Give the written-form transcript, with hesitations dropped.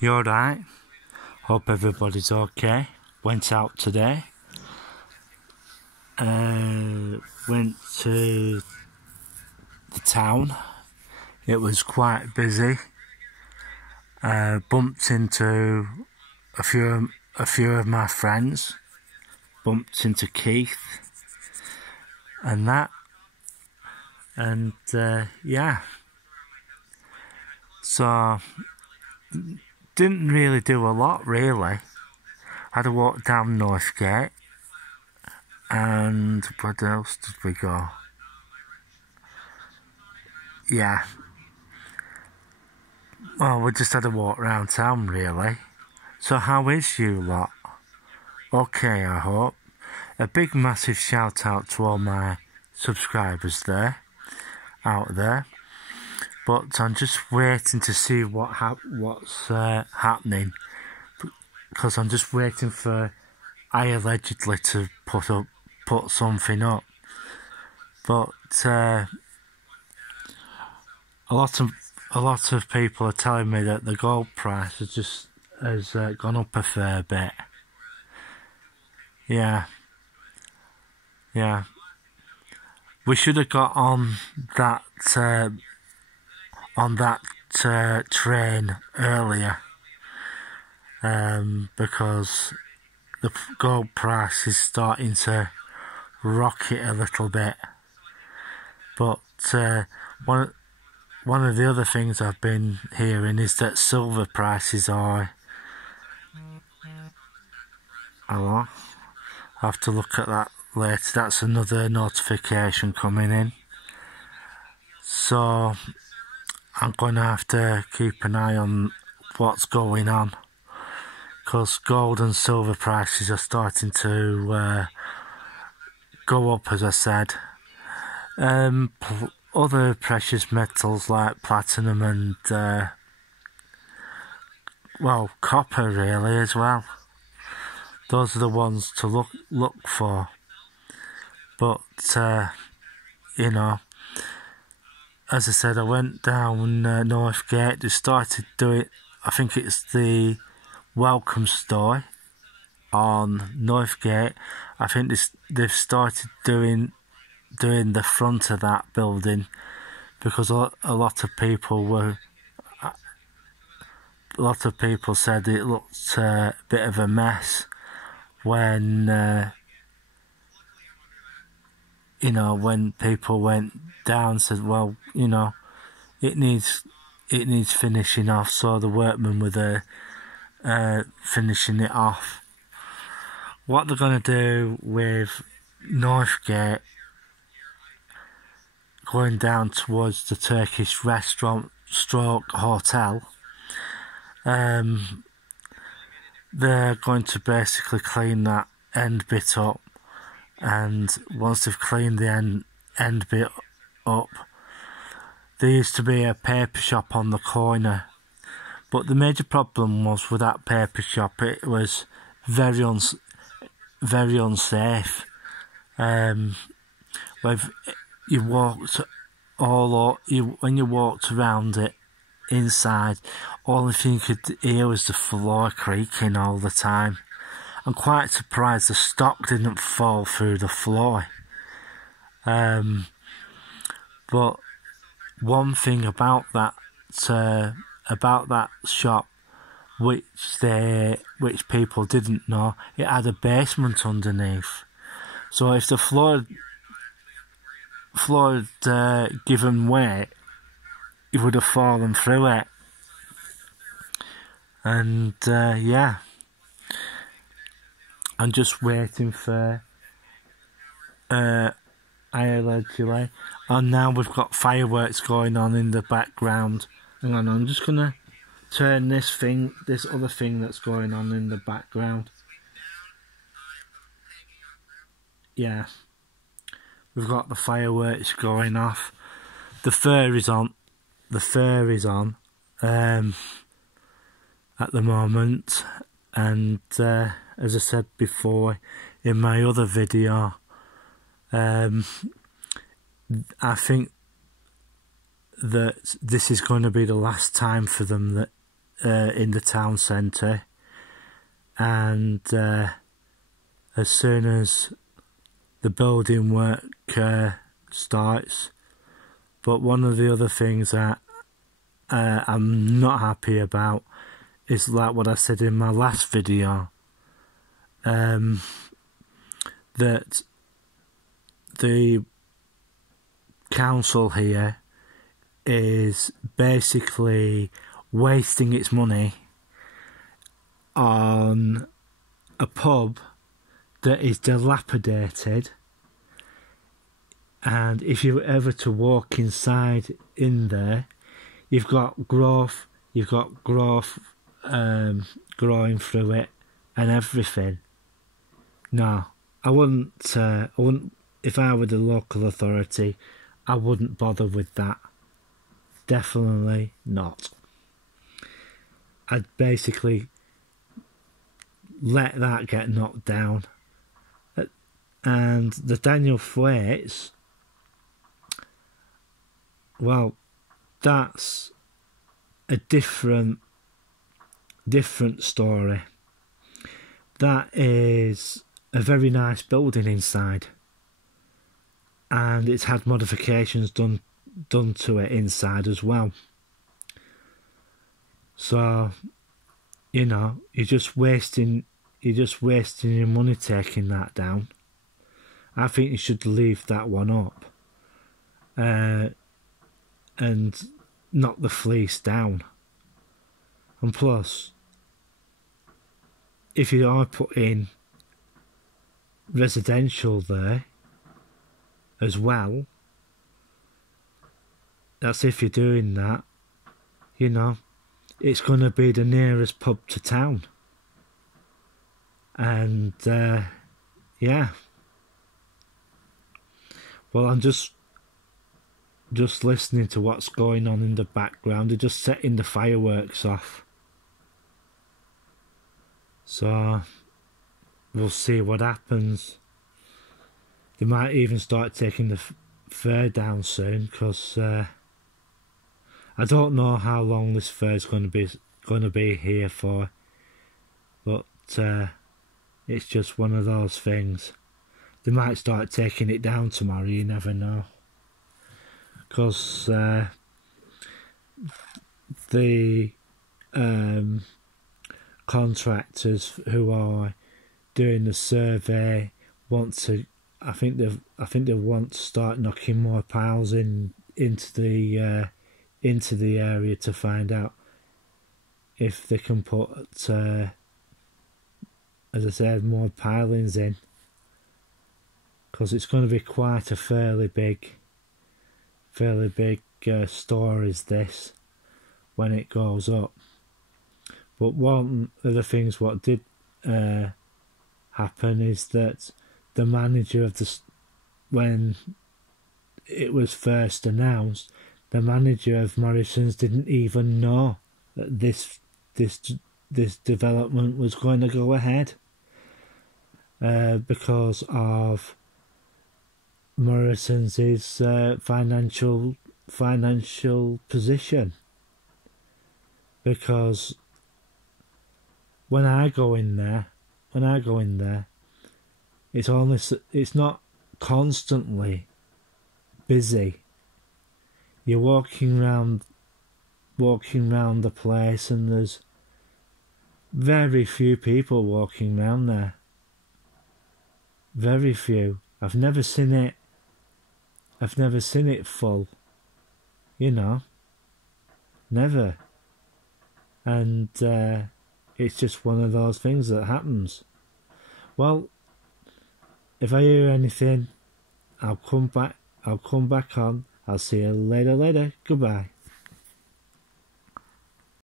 You alright? Hope everybody's okay. Went out today. Went to the town. It was quite busy. Bumped into a few of my friends. Bumped into Keith and that. And yeah. So didn't really do a lot really. Had a walk down Northgate. And where else did we go? Yeah. Well, we just had a walk round town really. So how is you lot? Okay, I hope. A big massive shout out to all my subscribers out there. But I'm just waiting to see what's happening. Because I'm just waiting for I allegedly to put something up. But a lot of people are telling me that the gold price has gone up a fair bit. Yeah. We should have got on that train earlier. Because the gold price is starting to rocket a little bit. But one of the other things I've been hearing is that silver prices are... Hello? I'll have to look at that later. That's another notification coming in. So I'm going to have to keep an eye on what's going on. Because gold and silver prices are starting to go up, as I said. Other precious metals like platinum and copper really as well. Those are the ones to look for. But you know, as I said, I went down Northgate. They started doing, I think it's the Welcome store on Northgate. I think they've started doing the front of that building because a lot of people said it looked a bit of a mess when when people went down. Said, well, it needs finishing off. So the workmen were there finishing it off. What they're going to do with Northgate going down towards the Turkish restaurant stroke hotel, they're going to basically clean that end bit up, and once they've cleaned the end bit up, there used to be a paper shop on the corner, but the major problem was with that paper shop, it was very unsafe. You walked when you walked around it inside, all thing you could hear was the floor creaking all the time. I'm quite surprised the stock didn't fall through the floor. But one thing about that shop, which people didn't know, it had a basement underneath. So if the floor had given way, it would have fallen through it. And yeah, I'm just waiting for allegedly. And now we've got fireworks going on in the background. Hang on, I'm just gonna turn this other thing that's going on in the background. Yeah. We've got the fireworks going off. The fair is on. At the moment, and as I said before in my other video, I think that this is going to be the last time for them in the town centre, and as soon as the building work starts. But one of the other things that I'm not happy about is like what I said in my last video, that the council here is basically wasting its money on a pub that is dilapidated, and if you were ever to walk inside in there, you've got growth growing through it and everything. No, I wouldn't, if I were the local authority, I wouldn't bother with that. Definitely not. I'd basically let that get knocked down. And the Daniel Thwaites, well, that's a different story. That is a very nice building inside, and it's had modifications done to it inside as well. So, you know, you're just wasting your money taking that down. I think you should leave that one up and knock the fleece down. And plus, if you are putting residential there as well, that's if you're doing that, you know, it's going to be the nearest pub to town. And yeah, well, I'm just listening to what's going on in the background. They're just setting the fireworks off, so we'll see what happens. They might even start taking the fair down soon, because I don't know how long this fair is going to be here for, but it's just one of those things. They might start taking it down tomorrow, you never know. Because the contractors who are doing the survey want to, I think they want to start knocking more piles into the area to find out if they can put, as I said, more pilings in, because it's going to be quite a fairly big store is this when it goes up. But one of the things what did happen is that the manager of when it was first announced, the manager of Morrison's didn't even know that this development was going to go ahead, because of Morrison's financial position. Because when I go in there, it's not constantly busy. You're walking around the place, and there's very few people walking around there. Very few. I've never seen it full. You know, never. And it's just one of those things that happens. Well, if I hear anything, I'll come back on. I'll see you later. Goodbye.